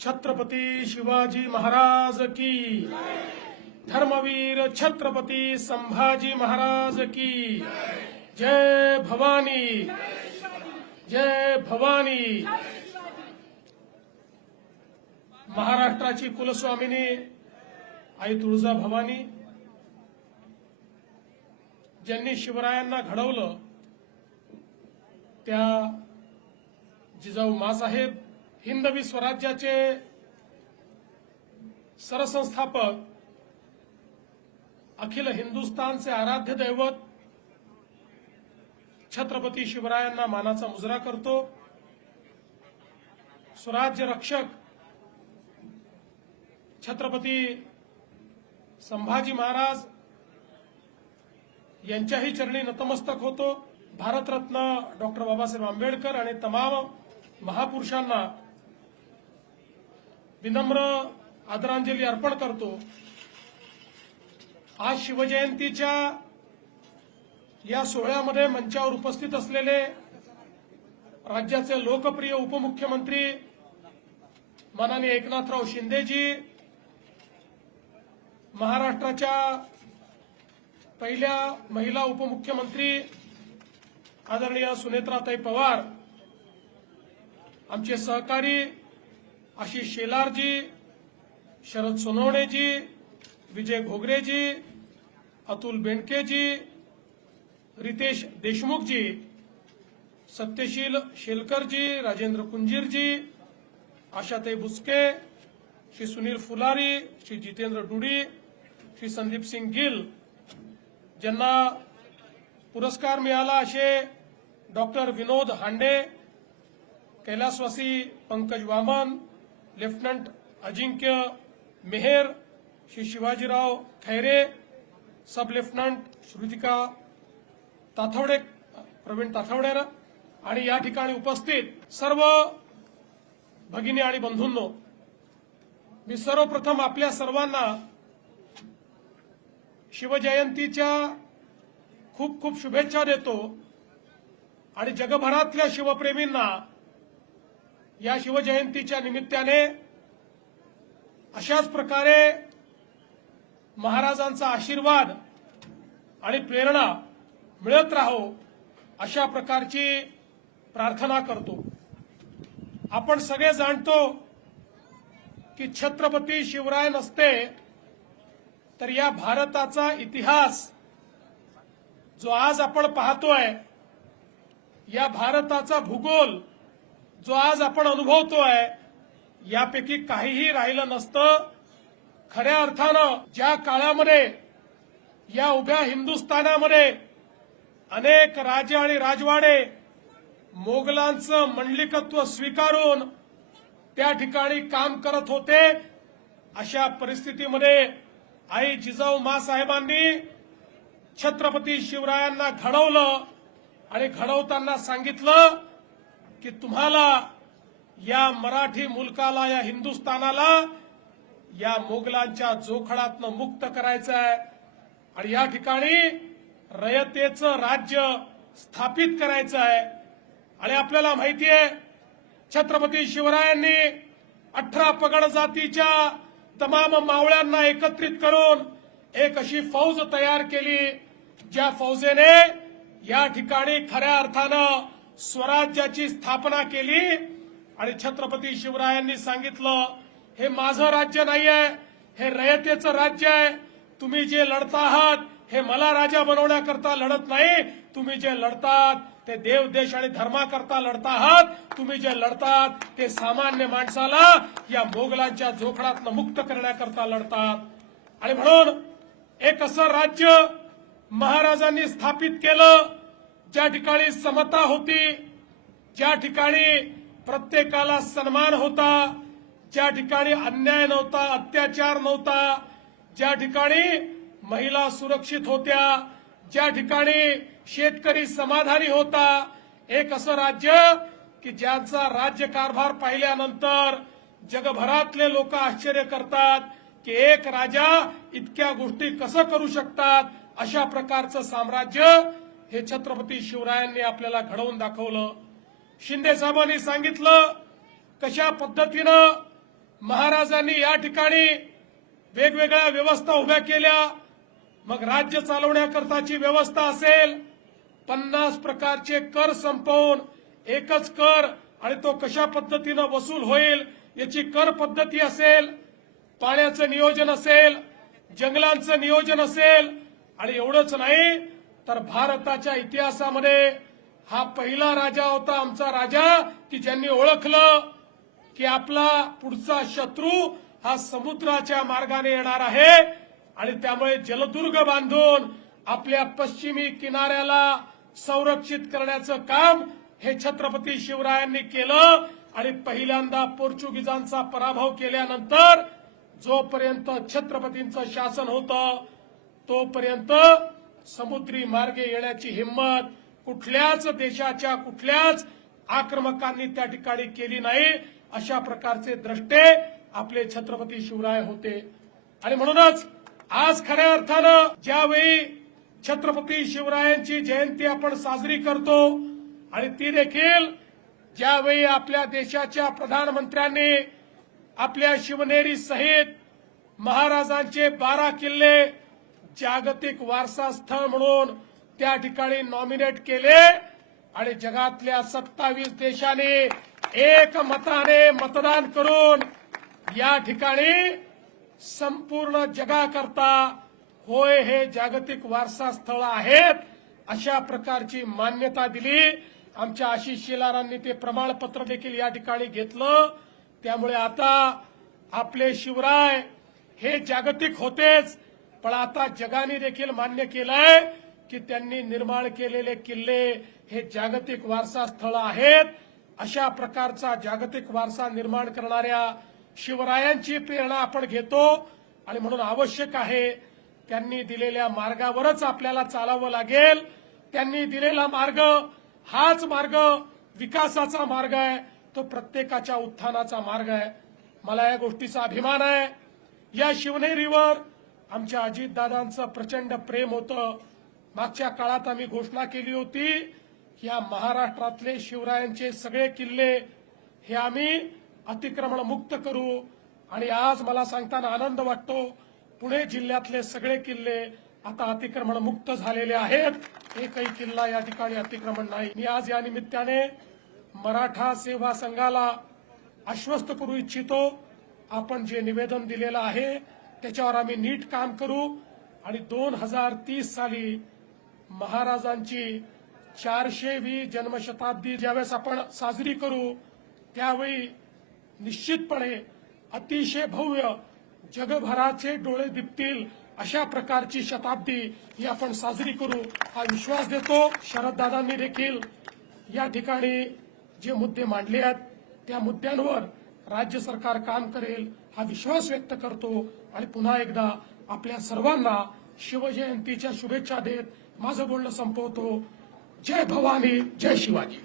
छत्रपती शिवाजी महाराज की, धर्मवीर छत्रपती संभाजी महाराज की जय भवानी, जय भवानी। महाराष्ट्राची कुलस्वामिनी आई तुळजा भवानी ज्यांनी शिवरायांना घडवलं त्या जिजाऊ माँसाहेब हिंदवी स्वराज्याचे सरसंस्थापक, अखिल हिंदुस्थानचे आराध्य दैवत छत्रपती शिवरायांना मानाचा मुजरा करतो। स्वराज्य रक्षक छत्रपती संभाजी महाराज यांच्याही चरणी नतमस्तक होतो। भारतरत्न डॉक्टर बाबासाहेब आंबेडकर आणि तमाम महापुरुषांना विनम्र आदरांजली अर्पण करतो। आज शिवजयंतीच्या या सोहळ्यामध्ये मंचावर उपस्थित असलेले राज्याचे लोकप्रिय उपमुख्यमंत्री माननीय एकनाथराव शिंदेजी, महाराष्ट्राच्या पहिल्या महिला उपमुख्यमंत्री आदरणीय सुनेत्राताई पवार, आमचे सहकारी आशिष शेलारजी, शरद सोनवणेजी, विजय घोगरेजी, अतुल बेंडकेजी, रितेश देशमुखजी, सत्यशील शेलकरजी, राजेंद्र कुंजीरजी, आशाताई बुचके, श्री सुनील फुलारी, श्री जितेंद्र डुडी, श्री संदीप सिंग गिल, ज्यांना पुरस्कार मिळाला असे डॉक्टर विनोद हांडे, कैलासवासी पंकज वामन, लेफ्टनंट अजिंक्य मेहर, श्री शिवाजीराव खैरे, सब लेफ्टनंट श्रुतिका ताथवडे, प्रवीण ताथवडेर आणि या ठिकाणी उपस्थित सर्व भगिनी आणि बंधूंनो, मी सर्वप्रथम आपल्या सर्वांना शिवजयंतीच्या खूप खूप शुभेच्छा देतो आणि जगभरातल्या शिवप्रेमींना या शिवजयंतीच्या निमित्ताने अशाच प्रकारे महाराजांचा आशीर्वाद आणि प्रेरणा मिळत राहो अशा प्रकारची प्रार्थना करतो। आपण सगळे जाणतो की छत्रपती शिवराय नसते तर या भारताचा इतिहास जो आज आपण पाहतोय, या भारताचा भूगोल जो आज आपण अनुभवतोय, यापैकी काहीही राहिलं नसतं। खऱ्या अर्थानं ज्या काळामध्ये या उभ्या हिंदुस्थानामध्ये अनेक राजे आणि राजवाडे मोगलांचं मंडलिकत्व स्वीकारून त्या ठिकाणी काम करत होते, अशा परिस्थितीमध्ये आई जिजाऊ माँसाहेबांनी छत्रपती शिवरायांना घडवलं आणि घडवताना सांगितलं की तुम्हाला या मराठी मुलकाला, या हिंदुस्थानाला या मोगलांच्या जोखडातनं मुक्त करायचं आहे आणि या ठिकाणी रयतेचं राज्य स्थापित करायचं आहे। आणि आपल्याला माहिती आहे छत्रपती शिवरायांनी 18 पगड जातीच्या तमाम मावळ्यांना एकत्रित करून एक अशी फौज तयार केली, ज्या फौजेने या ठिकाणी खऱ्या अर्थानं स्वराज्याची स्थापना केली। आणि छत्रपती शिवरायांनी सांगितलं, हे माझं राज्य नाहीये, हे रयतेचं राज्य आहे। तुम्ही जे लढता आहात हे मला राजा बनवण्याकरता लढत नाही, तुम्ही जे लढतात ते देव, देश आणि धर्माकरता लढता आहात। तुम्ही जे लढतात ते सामान्य माणसाला या मोगलांच्या जोखडातनं मुक्त करण्याकरता लढतात। आणि म्हणून एक असं राज्य महाराजांनी स्थापित केलं ज्या ठिकाणी समता होती, ज्या ठिकाणी प्रत्येकाला सन्मान होता, ज्या ठिकाणी अन्याय नव्हता, अत्याचार नव्हता, ज्या ठिकाणी महिला सुरक्षित होत्या, ज्या ठिकाणी शेतकरी समाधानी होता। एक असं राज्य की ज्याचा राज्यकारभार पाहिल्यानंतर जगभरातले लोक आश्चर्य करतात की एक राजा इतक्या गोष्टी कसं करू शकतात। अशा प्रकारचं साम्राज्य हे छत्रपती शिवरायांनी आपल्याला घडवून दाखवलं। शिंदे साहेबांनी सांगितलं कशा पद्धतीनं महाराजांनी या ठिकाणी वेगवेगळ्या व्यवस्था उभ्या केल्या, मग राज्य चालवण्याकरताची व्यवस्था असेल, 50 प्रकारचे कर संपवून एकच कर आणि तो कशा पद्धतीनं वसूल होईल याची कर पद्धती असेल, पाण्याचं नियोजन असेल, जंगलांचं नियोजन असेल, आणि एवढंच नाही तर भारताच्या इतिहासामध्ये हा पहिला राजा होता आमचा राजा की ज्यांनी ओळखलं की आपला पुढचा शत्रू हा समुद्राच्या मार्गाने येणार आहे आणि त्यामुळे जलदुर्ग बांधून आपल्या पश्चिमी किनाऱ्याला संरक्षित करण्याचं काम हे छत्रपती शिवरायांनी केलं. आणि पहिल्यांदा पोर्चुगीजांचा पराभव केल्यानंतर जोपर्यंत छत्रपतींचं शासन होतं तोपर्यंत समुद्री मार्गे येण्याची हिंमत कुठल्याच देशाच्या कुठल्याच आक्रमकांनी त्या ठिकाणी केली नाही. अशा प्रकारचे द्रष्टे आपले छत्रपती शिवराय होते. आणि म्हणूनच आज खऱ्या अर्थानं ज्यावेळी छत्रपती शिवरायांची जयंती आपण साजरी करतो आणि ती देखील ज्यावेळी आपल्या देशाच्या प्रधानमंत्र्यांनी आपल्या शिवनेरी सहित महाराजांचे 12 किल्ले जागतिक वारसा स्थळ म्हणून त्या ठिकाणी नॉमिनेट केले आणि जगातल्या 27 देशांनी एकमताने मतदान करून या ठिकाणी संपूर्ण जगाकरता होय हे जागतिक वारसा स्थळ आहेत अशा प्रकारची मान्यता दिली. आमच्या आशिष शेलारांनी ते प्रमाणपत्र देखील या ठिकाणी घेतलं. त्यामुळे आता आपले शिवराय हे जागतिक होतेच, पण आता जगाने देखील मान्य केलंय की त्यांनी निर्माण केलेले किल्ले हे जागतिक वारसा स्थळ आहेत. अशा प्रकारचा जागतिक वारसा निर्माण करणाऱ्या शिवरायांची प्रेरणा आपण घेतो आणि म्हणून आवश्यक आहे त्यांनी दिलेल्या मार्गावरच आपल्याला चालावं लागेल. त्यांनी दिलेला मार्ग हाच मार्ग विकासाचा मार्ग आहे, तो प्रत्येकाच्या उत्थानाचा मार्ग आहे. मला या गोष्टीचा अभिमान आहे. या शिवनेरीवर आमच्या अजितदादांचं प्रचंड प्रेम होतं. मागच्या काळात आम्ही घोषणा केली होती की या महाराष्ट्रातले शिवरायांचे सगळे किल्ले हे आम्ही अतिक्रमण मुक्त करू. आणि आज मला सांगताना आनंद वाटतो, पुणे जिल्ह्यातले सगळे किल्ले आता अतिक्रमण मुक्त झालेले आहेत. एकही किल्ला या ठिकाणी अतिक्रमण नाही. मी आज या निमित्ताने मराठा सेवा संघाला आश्वस्त करू इच्छितो, आपण जे निवेदन दिलेलं आहे त्याच्यावर आम्ही नीट काम करू आणि 2030 साली महाराजांची 400वी जन्मशताब्दी ज्यावेळेस आपण साजरी करू त्यावेळी निश्चितपणे अतिशय भव्य जगभराचे डोळे दिपतील अशा प्रकारची शताब्दी ही आपण साजरी करू हा विश्वास देतो. शरददादांनी देखील या ठिकाणी जे मुद्दे मांडले आहेत त्या मुद्द्यांवर राज्य सरकार काम करेल हा विश्वास व्यक्त करतो आणि पुन्हा एकदा आपल्या सर्वांना शिवजयंतीच्या शुभेच्छा देत माझं बोलणं संपवतो. जय भवानी, जय शिवाजी.